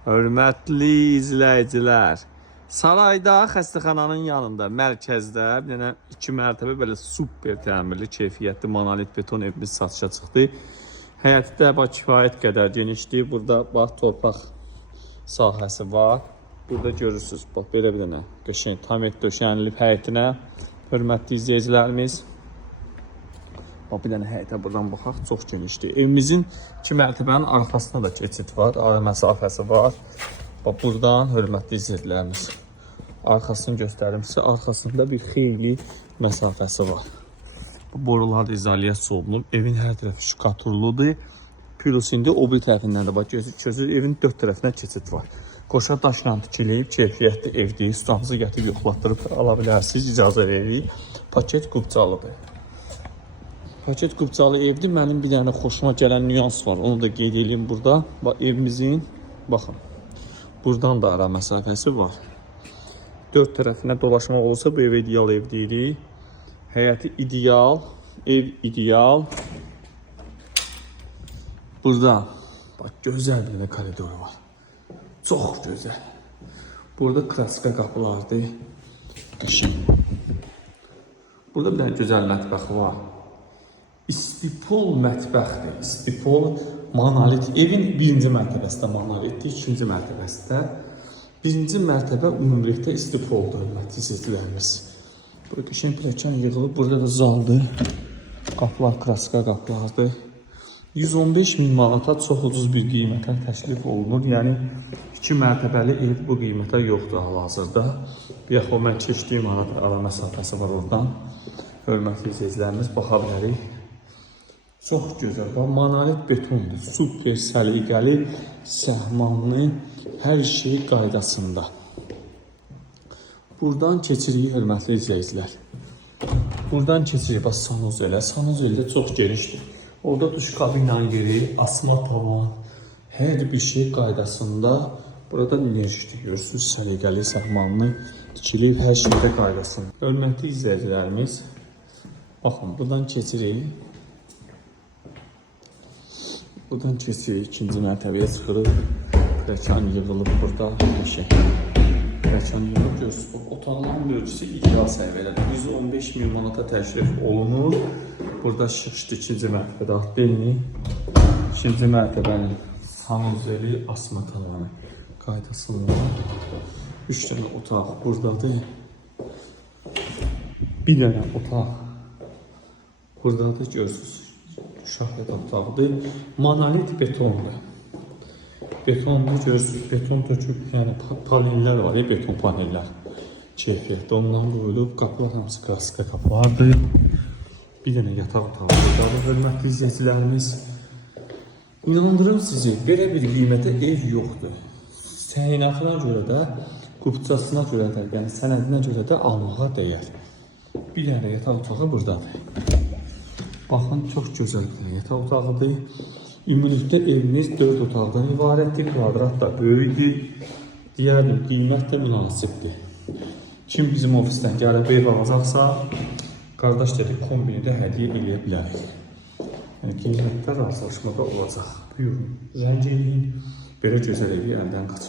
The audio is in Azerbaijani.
Hörmətli izləyicilər, sarayda, xəstəxananın yanında, mərkəzdə bir dənə 2 mərtəbə belə super təmirli, keyfiyyətli monolit beton evimiz satışa çıxdı. Həyəti də kifayət qədər genişdir. Burada bax torpaq sahəsi var. Burada görürsünüz, bax belə bir dənə qəşəng tam et döşənilib həyətinə. Hörmətli izləyicilərimiz, bax bir dənə həyətə buradan baxaq, çox genişdir. Evimizin 2 mərtəbənin arxasında da keçid var, ara məsafəsi var. Bax buradan hörmətli izləyicilərimiz, arxasını göstərim sizə, arxasında bir xeyli məsafəsi var. Bu borular da izolyasiya olunub, evin hər tərəfi şkaturludur. Plus indi o bir tərəfindən də bax gözü evin 4 tərəfinə keçid var. Qoşa daşla tikilib, keyfiyyətli evdir. Ustamızı gətirib yoxlatdırıb ala bilərsiniz, icazə veririk. Paket qubcalıdır. Paket qubcalı evdir. Mənim bir dənə xoşuma gələn nüans var. Onu da qeyd edeyim burada. Bax evimizin, baxın. Buradan da ara məsafəsi var. 4 tərəfinə dolaşmaq olursa bu ev ideal ev deyirik. Həyəti ideal, ev ideal. Burada bax gözəl bir koridor var. Çox gözəl. Burada klassika qapılardır. Qəşəng. Burada bir dənə gözəl mətbəx var. İstipol mətbəxdir. İstipol monolit. Evin 1-ci mərtəbəsində monolitdir, 2-ci mərtəbəsində. 1-ci mərtəbə ümumilikdə istipoldur, hörmətli izləyicilərimiz. Burada qəşəng pilləkən yığılıb, burada da zaldır. Qapılar klassika qapılardır. 115.000 manata çox ucuz bir qiymətə təklif olunur. Yəni 2 mərtəbəli ev bu qiymətə yoxdur hal-hazırda. Yaxud mən keçdiyim ara məsafəsi var oradan. Hörmətli izləyicilərimiz baxa bilərik. Çox gözəl. Monolit betondur. Super səliqəli, səhmanlı, hər şey qaydasında. Buradan keçirik hörmətli izləyicilər. Buradan keçirik bax sanuzelə. Sanuzel də çox genişdir. Orada duş kabinlə yeri, asma tavan, hər bir şey qaydasında. Burada enerjikdir. Görürsünüz, səliqəli, səhmanlı, tikilib, hər şeydə qaydasında. Hörmətli izləyicilərimiz, baxın, buradan keçirik. Buradan keçirik, 2-ci mərtəbəyə çıxırıq. Pilləkən yığılıb burada. Pilləkən yığılıb, görürsünüz. Otaqların mövcüsü ideal səviyyədə. 115.000 manata təşrif olunur. Burada şıxışdı 2-ci mərtəbədə atlayın. 2-ci mərtəbənin sanuzeli, asma tavanı qaydasında. 3 dənə otaq buradadır. Bir dənə otaq buradadır, görürsünüz. Uşaq yataq otağıdır. Monolit betondur. Betondur, görürsünüz. Beton töküb, yəni panellər var ya, beton panellər. Keyfiyyətdə ondan qoyulub, qapılar hamısı klassika qapılardır. Bir dənə yataq otağı, hörmətli izləyicilərimiz. İnandırım sizi, belə bir qiymətə ev yoxdur. Təyinatına görə də, qubcasına görə də, yəni sənədinə görə də almağa dəyər. Bir dənə yataq otağı buradadır. Baxın, çox gözəl bir yataq otağıdır. Ümumilikdə evimiz 4 otaqdan ibarətdir, kvadrat da böyükdür. Deyərdim, qiymət də münasibdir. Kim bizim ofisdən gəlib ev alacaqsa, qardaş dedik, kombini də hədiyyə eləyə bilərik. Yəni, qiymətlər razılaşmada olacaq. Buyurun, zəng eləyin, belə gözəl evi əldən qaçın.